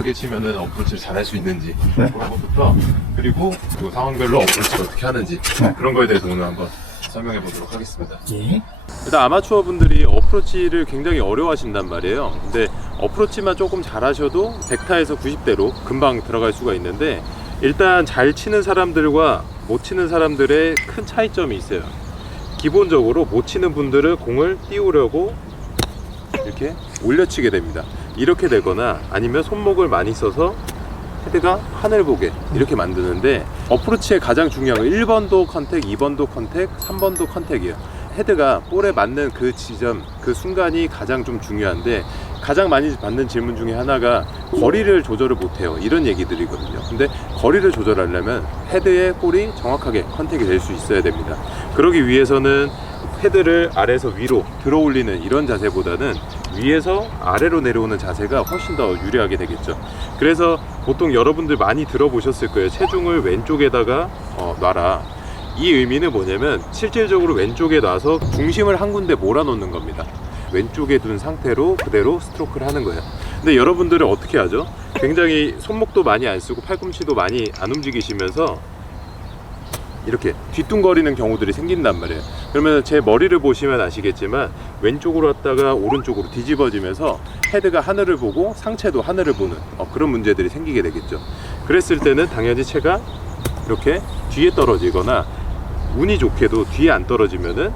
어떻게 치면은 어프로치를 잘 할 수 있는지 그런 것부터, 그리고 그 상황별로 어프로치를 어떻게 하는지 그런 거에 대해서 오늘 한번 설명해 보도록 하겠습니다. 일단 아마추어 분들이 어프로치를 굉장히 어려워하신단 말이에요. 근데 어프로치만 조금 잘하셔도 100타에서 90대로 금방 들어갈 수가 있는데, 일단 잘 치는 사람들과 못 치는 사람들의 큰 차이점이 있어요. 기본적으로 못 치는 분들은 공을 띄우려고 이렇게 올려치게 됩니다. 이렇게 되거나 아니면 손목을 많이 써서 헤드가 하늘 보게 이렇게 만드는데, 어프로치의 가장 중요한 건 1번도 컨택, 2번도 컨택, 3번도 컨택이에요. 헤드가 볼에 맞는 그 지점, 그 순간이 가장 좀 중요한데, 가장 많이 받는 질문 중에 하나가 거리를 조절을 못해요, 이런 얘기들이거든요. 근데 거리를 조절하려면 헤드의 볼이 정확하게 컨택이 될 수 있어야 됩니다. 그러기 위해서는 헤드를 아래에서 위로 들어 올리는 이런 자세보다는 위에서 아래로 내려오는 자세가 훨씬 더 유리하게 되겠죠. 그래서 보통 여러분들 많이 들어보셨을 거예요. 체중을 왼쪽에다가 놔라. 이 의미는 뭐냐면 실질적으로 왼쪽에 놔서 중심을 한 군데 몰아놓는 겁니다. 왼쪽에 둔 상태로 그대로 스트로크를 하는 거예요. 근데 여러분들은 어떻게 하죠? 굉장히 손목도 많이 안 쓰고 팔꿈치도 많이 안 움직이시면서 이렇게 뒤뚱거리는 경우들이 생긴단 말이에요. 그러면 제 머리를 보시면 아시겠지만 왼쪽으로 왔다가 오른쪽으로 뒤집어지면서 헤드가 하늘을 보고 상체도 하늘을 보는 그런 문제들이 생기게 되겠죠. 그랬을 때는 당연히 채가 이렇게 뒤에 떨어지거나, 운이 좋게도 뒤에 안 떨어지면은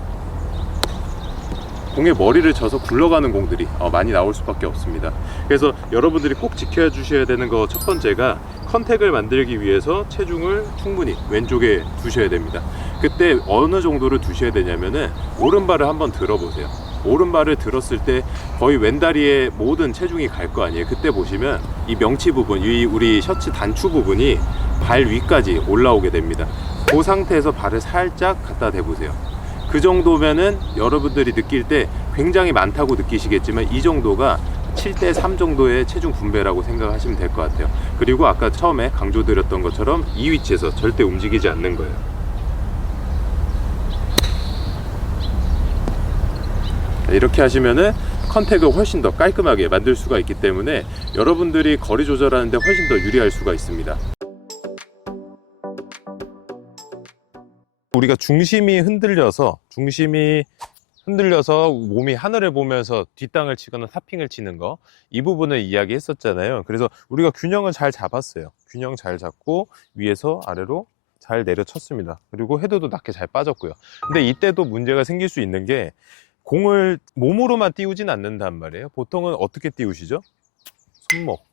공에 머리를 쳐서 굴러가는 공들이 많이 나올 수밖에 없습니다. 그래서 여러분들이 꼭 지켜야 주셔야 되는 거 첫 번째가, 컨택을 만들기 위해서 체중을 충분히 왼쪽에 두셔야 됩니다. 그때 어느 정도를 두셔야 되냐면은 오른발을 한번 들어보세요. 오른발을 들었을 때 거의 왼다리에 모든 체중이 갈 거 아니에요. 그때 보시면 이 명치 부분, 이 우리 셔츠 단추 부분이 발 위까지 올라오게 됩니다. 그 상태에서 발을 살짝 갖다 대보세요. 그 정도면은 여러분들이 느낄 때 굉장히 많다고 느끼시겠지만, 이 정도가 7대3 정도의 체중 분배라고 생각하시면 될 것 같아요. 그리고 아까 처음에 강조드렸던 것처럼 이 위치에서 절대 움직이지 않는 거예요. 이렇게 하시면은 컨택을 훨씬 더 깔끔하게 만들 수가 있기 때문에 여러분들이 거리 조절하는데 훨씬 더 유리할 수가 있습니다. 우리가 중심이 흔들려서 몸이 하늘을 보면서 뒷땅을 치거나 탑핑을 치는 거, 이 부분을 이야기했었잖아요. 그래서 우리가 균형을 잘 잡았어요. 균형 잘 잡고 위에서 아래로 잘 내려쳤습니다. 그리고 헤드도 낮게 잘 빠졌고요. 근데 이때도 문제가 생길 수 있는 게, 공을 몸으로만 띄우진 않는단 말이에요. 보통은 어떻게 띄우시죠? 손목.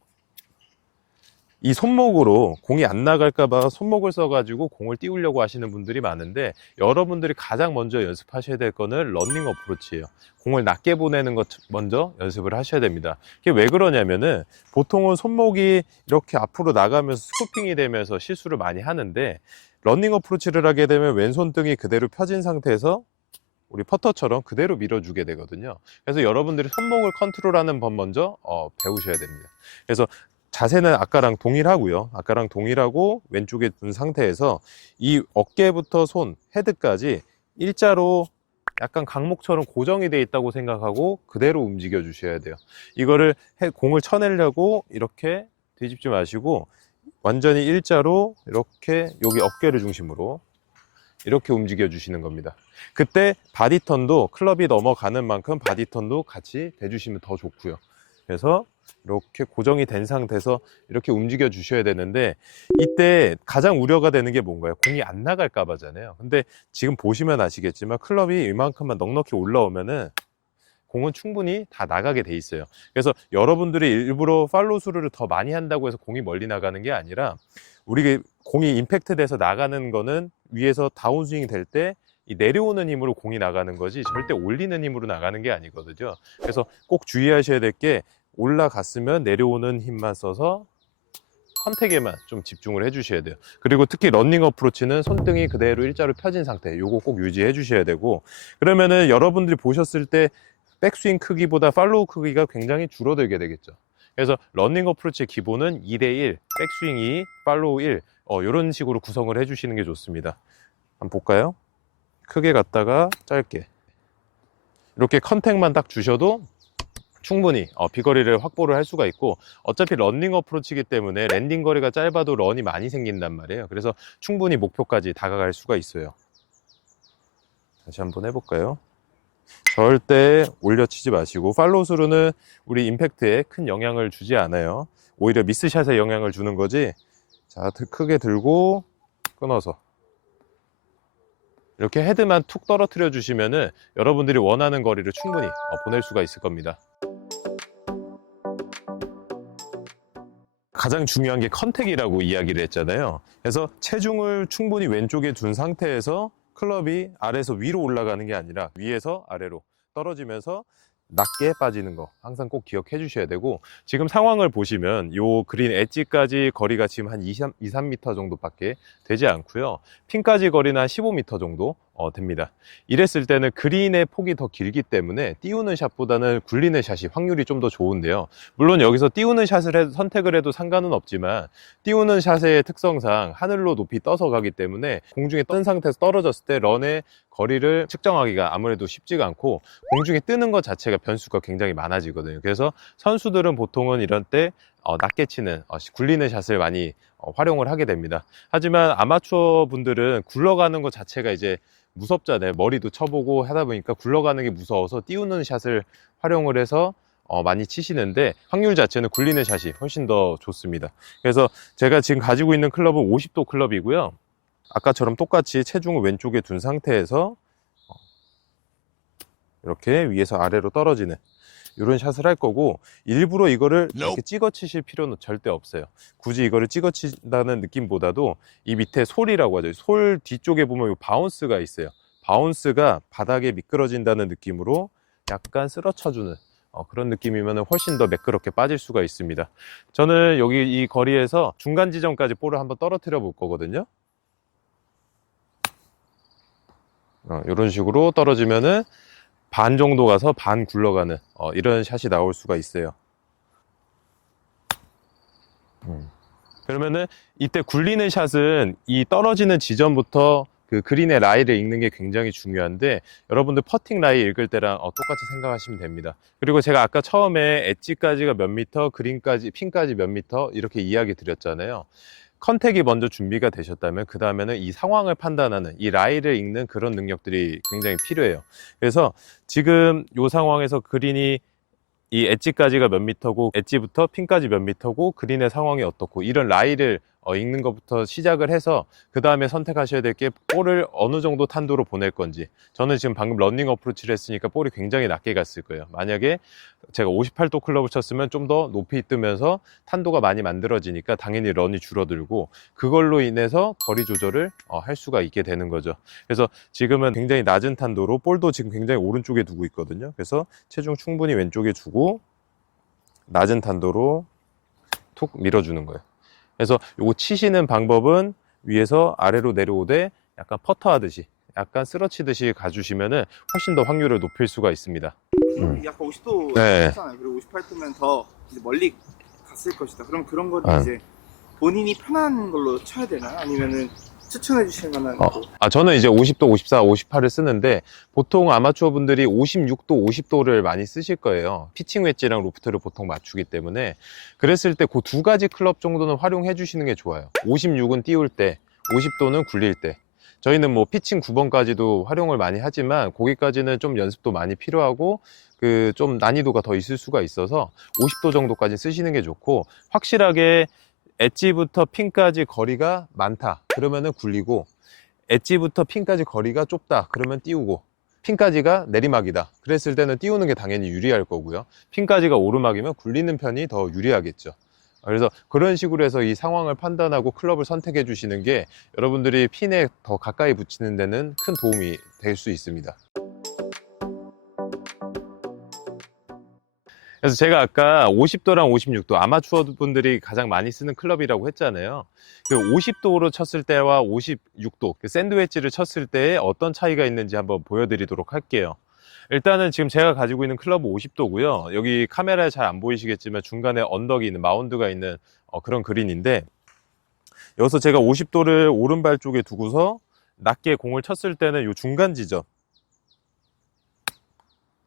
이 손목으로 공이 안 나갈까봐 손목을 써가지고 공을 띄우려고 하시는 분들이 많은데, 여러분들이 가장 먼저 연습하셔야 될 거는 러닝 어프로치예요. 공을 낮게 보내는 것 먼저 연습을 하셔야 됩니다. 이게 왜 그러냐면은, 보통은 손목이 이렇게 앞으로 나가면서 스쿠핑이 되면서 실수를 많이 하는데, 러닝 어프로치를 하게 되면 왼손등이 그대로 펴진 상태에서 우리 퍼터처럼 그대로 밀어주게 되거든요. 그래서 여러분들이 손목을 컨트롤하는 법 먼저 배우셔야 됩니다. 그래서 자세는 아까랑 동일하고요. 아까랑 동일하고 왼쪽에 둔 상태에서 이 어깨부터 손, 헤드까지 일자로 약간 강목처럼 고정이 되어 있다고 생각하고 그대로 움직여 주셔야 돼요. 이거를 공을 쳐내려고 이렇게 뒤집지 마시고 완전히 일자로 이렇게 여기 어깨를 중심으로 이렇게 움직여 주시는 겁니다. 그때 바디턴도 클럽이 넘어가는 만큼 바디턴도 같이 대주시면 더 좋고요. 그래서 이렇게 고정이 된 상태에서 이렇게 움직여 주셔야 되는데, 이때 가장 우려가 되는 게 뭔가요? 공이 안 나갈까 봐잖아요. 근데 지금 보시면 아시겠지만 클럽이 이만큼만 넉넉히 올라오면은 공은 충분히 다 나가게 돼 있어요. 그래서 여러분들이 일부러 팔로우 스루를 더 많이 한다고 해서 공이 멀리 나가는 게 아니라, 우리 공이 임팩트 돼서 나가는 거는 위에서 다운스윙이 될 때 이 내려오는 힘으로 공이 나가는 거지, 절대 올리는 힘으로 나가는 게 아니거든요. 그래서 꼭 주의하셔야 될 게, 올라갔으면 내려오는 힘만 써서 컨택에만 좀 집중을 해 주셔야 돼요. 그리고 특히 러닝 어프로치는 손등이 그대로 일자로 펴진 상태, 요거 꼭 유지해 주셔야 되고, 그러면은 여러분들이 보셨을 때 백스윙 크기보다 팔로우 크기가 굉장히 줄어들게 되겠죠. 그래서 러닝 어프로치의 기본은 2대1, 백스윙 2, 팔로우 1, 이런 식으로 구성을 해 주시는 게 좋습니다. 한번 볼까요? 크게 갔다가 짧게, 이렇게 컨택만 딱 주셔도 충분히 비거리를 확보를 할 수가 있고, 어차피 런닝 어프로치이기 때문에 랜딩 거리가 짧아도 런이 많이 생긴단 말이에요. 그래서 충분히 목표까지 다가갈 수가 있어요. 다시 한번 해볼까요? 절대 올려치지 마시고, 팔로우 스루는 우리 임팩트에 큰 영향을 주지 않아요. 오히려 미스샷에 영향을 주는 거지. 자, 크게 들고 끊어서 이렇게 헤드만 툭 떨어뜨려 주시면은 여러분들이 원하는 거리를 충분히 보낼 수가 있을 겁니다. 가장 중요한 게 컨택이라고 이야기를 했잖아요. 그래서 체중을 충분히 왼쪽에 둔 상태에서 클럽이 아래에서 위로 올라가는 게 아니라 위에서 아래로 떨어지면서 낮게 빠지는 거 항상 꼭 기억해 주셔야 되고, 지금 상황을 보시면 요 그린 엣지까지 거리가 지금 한 2-3m 정도밖에 되지 않고요. 핀까지 거리는 한 15m 정도 됩니다. 이랬을 때는 그린의 폭이 더 길기 때문에 띄우는 샷보다는 굴리는 샷이 확률이 좀 더 좋은데요. 물론 여기서 띄우는 샷을 선택을 해도 상관은 없지만, 띄우는 샷의 특성상 하늘로 높이 떠서 가기 때문에 공중에 뜬 상태에서 떨어졌을 때 런의 거리를 측정하기가 아무래도 쉽지가 않고, 공중에 뜨는 것 자체가 변수가 굉장히 많아지거든요. 그래서 선수들은 보통은 이런 때 낮게 치는 굴리는 샷을 많이 활용을 하게 됩니다. 하지만 아마추어 분들은 굴러가는 것 자체가 이제 무섭잖아요. 머리도 쳐보고 하다 보니까 굴러가는 게 무서워서 띄우는 샷을 활용을 해서 많이 치시는데, 확률 자체는 굴리는 샷이 훨씬 더 좋습니다. 그래서 제가 지금 가지고 있는 클럽은 50도 클럽이고요. 아까처럼 똑같이 체중을 왼쪽에 둔 상태에서 이렇게 위에서 아래로 떨어지는 이런 샷을 할 거고, 일부러 이거를 이렇게 찍어 치실 필요는 절대 없어요. 굳이 이거를 찍어 친다는 느낌보다도 이 밑에 솔이라고 하죠. 솔 뒤쪽에 보면 이 바운스가 있어요. 바운스가 바닥에 미끄러진다는 느낌으로 약간 쓰러쳐주는 그런 느낌이면 훨씬 더 매끄럽게 빠질 수가 있습니다. 저는 여기 이 거리에서 중간 지점까지 볼을 한번 떨어뜨려 볼 거거든요. 이런 식으로 떨어지면은 반 정도 가서 반 굴러가는 이런 샷이 나올 수가 있어요. 그러면은 이때 굴리는 샷은 이 떨어지는 지점부터 그 그린의 라이를 읽는 게 굉장히 중요한데, 여러분들 퍼팅 라이 읽을 때랑 똑같이 생각하시면 됩니다. 그리고 제가 아까 처음에 엣지까지가 몇 미터, 그린까지, 핀까지 몇 미터 이렇게 이야기 드렸잖아요. 컨택이 먼저 준비가 되셨다면 그 다음에는 이 상황을 판단하는, 이 라이를 읽는 그런 능력들이 굉장히 필요해요. 그래서 지금 이 상황에서 그린이 이 엣지까지가 몇 미터고, 엣지부터 핀까지 몇 미터고, 그린의 상황이 어떻고, 이런 라이를 읽는 것부터 시작을 해서 그 다음에 선택하셔야 될 게 볼을 어느 정도 탄도로 보낼 건지. 저는 지금 방금 러닝 어프로치를 했으니까 볼이 굉장히 낮게 갔을 거예요. 만약에 제가 58도 클럽을 쳤으면 좀 더 높이 뜨면서 탄도가 많이 만들어지니까 당연히 런이 줄어들고, 그걸로 인해서 거리 조절을 할 수가 있게 되는 거죠. 그래서 지금은 굉장히 낮은 탄도로, 볼도 지금 굉장히 오른쪽에 두고 있거든요. 그래서 체중 충분히 왼쪽에 주고 낮은 탄도로 툭 밀어주는 거예요. 그래서 요거 치시는 방법은 위에서 아래로 내려오되 약간 퍼터 하듯이, 약간 쓰러치듯이 가주시면은 훨씬 더 확률을 높일 수가 있습니다. 약간 50도 네. 했잖아요. 그리고 58도면 더 이제 멀리 갔을 것이다. 그럼 그런 거는 아. 이제 본인이 편한 걸로 쳐야 되나? 아니면은 추천해 주실 만한 저는 이제 50도, 54, 58을 쓰는데, 보통 아마추어 분들이 56도, 50도를 많이 쓰실 거예요. 피칭 웨지랑 로프트를 보통 맞추기 때문에. 그랬을 때 그 두 가지 클럽 정도는 활용해 주시는 게 좋아요. 56은 띄울 때, 50도는 굴릴 때. 저희는 뭐 피칭 9번까지도 활용을 많이 하지만, 거기까지는 좀 연습도 많이 필요하고 그 좀 난이도가 더 있을 수가 있어서 50도 정도까지 쓰시는 게 좋고, 확실하게 엣지부터 핀까지 거리가 많다 그러면은 굴리고, 엣지부터 핀까지 거리가 좁다 그러면 띄우고, 핀까지가 내리막이다 그랬을 때는 띄우는 게 당연히 유리할 거고요. 핀까지가 오르막이면 굴리는 편이 더 유리하겠죠. 그래서 그런 식으로 해서 이 상황을 판단하고 클럽을 선택해 주시는 게 여러분들이 핀에 더 가까이 붙이는 데는 큰 도움이 될 수 있습니다. 그래서 제가 아까 50도랑 56도, 아마추어 분들이 가장 많이 쓰는 클럽이라고 했잖아요. 그 50도로 쳤을 때와 56도, 그 샌드 웨지를 쳤을 때에 어떤 차이가 있는지 한번 보여드리도록 할게요. 일단은 지금 제가 가지고 있는 클럽은 50도고요. 여기 카메라에 잘 안 보이시겠지만 중간에 언덕이 있는, 마운드가 있는 그런 그린인데, 여기서 제가 50도를 오른발 쪽에 두고서 낮게 공을 쳤을 때는 이 중간 지점,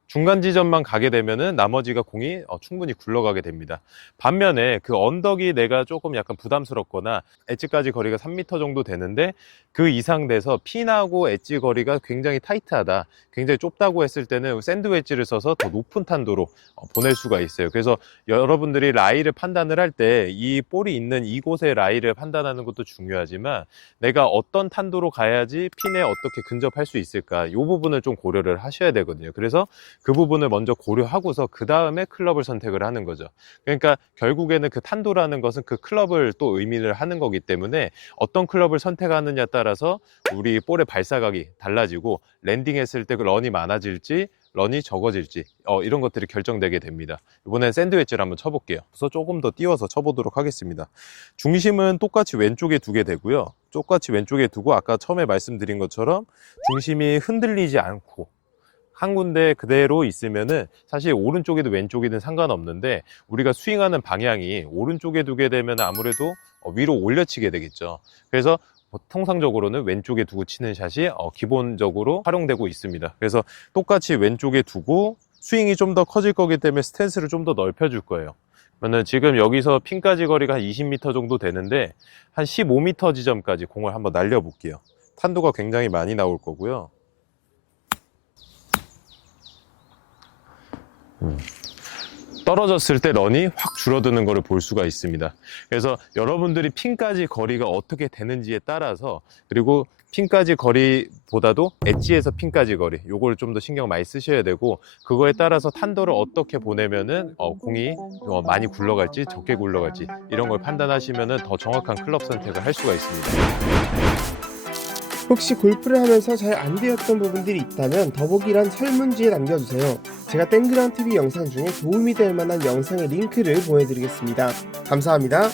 중간 지점만 가게 되면은 나머지가 공이 충분히 굴러가게 됩니다. 반면에 그 언덕이 내가 조금 약간 부담스럽거나 엣지까지 거리가 3m 정도 되는데 그 이상 돼서 핀하고 엣지 거리가 굉장히 타이트하다, 굉장히 좁다고 했을 때는 샌드 웨지를 써서 더 높은 탄도로 보낼 수가 있어요. 그래서 여러분들이 라이를 판단을 할 때 이 볼이 있는 이곳의 라이를 판단하는 것도 중요하지만 내가 어떤 탄도로 가야지 핀에 어떻게 근접할 수 있을까, 이 부분을 좀 고려를 하셔야 되거든요. 그래서 그 부분을 먼저 고려하고서 그 다음에 클럽을 선택을 하는 거죠. 그러니까 결국에는 그 탄도라는 것은 그 클럽을 또 의미를 하는 거기 때문에 어떤 클럽을 선택하느냐에 따라서 우리 볼의 발사각이 달라지고 랜딩했을 때 그 런이 많아질지 런이 적어질지 이런 것들이 결정되게 됩니다. 이번엔 샌드 웨지를 한번 쳐볼게요. 그래서 조금 더 띄워서 쳐보도록 하겠습니다. 중심은 똑같이 왼쪽에 두게 되고요. 똑같이 왼쪽에 두고 아까 처음에 말씀드린 것처럼 중심이 흔들리지 않고 한 군데 그대로 있으면은 사실 오른쪽이든 왼쪽이든 상관없는데 우리가 스윙하는 방향이 오른쪽에 두게 되면 아무래도 위로 올려치게 되겠죠. 그래서 통상적으로는 왼쪽에 두고 치는 샷이 기본적으로 활용되고 있습니다. 그래서 똑같이 왼쪽에 두고 스윙이 좀 더 커질 거기 때문에 스탠스를 좀 더 넓혀 줄 거예요. 그러면 지금 여기서 핀까지 거리가 한 20m 정도 되는데 한 15m 지점까지 공을 한번 날려 볼게요. 탄도가 굉장히 많이 나올 거고요. 떨어졌을 때 런이 확 줄어드는 것을 볼 수가 있습니다. 그래서 여러분들이 핀까지 거리가 어떻게 되는지에 따라서, 그리고 핀까지 거리보다도 엣지에서 핀까지 거리, 요걸 좀 더 신경 많이 쓰셔야 되고, 그거에 따라서 탄도를 어떻게 보내면은 공이 많이 굴러갈지 적게 굴러갈지 이런 걸 판단하시면은 더 정확한 클럽 선택을 할 수가 있습니다. 혹시 골프를 하면서 잘 안 되었던 부분들이 있다면 더보기란 설문지에 남겨주세요. 제가 땡그랑TV 영상 중에 도움이 될 만한 영상의 링크를 보내드리겠습니다. 감사합니다.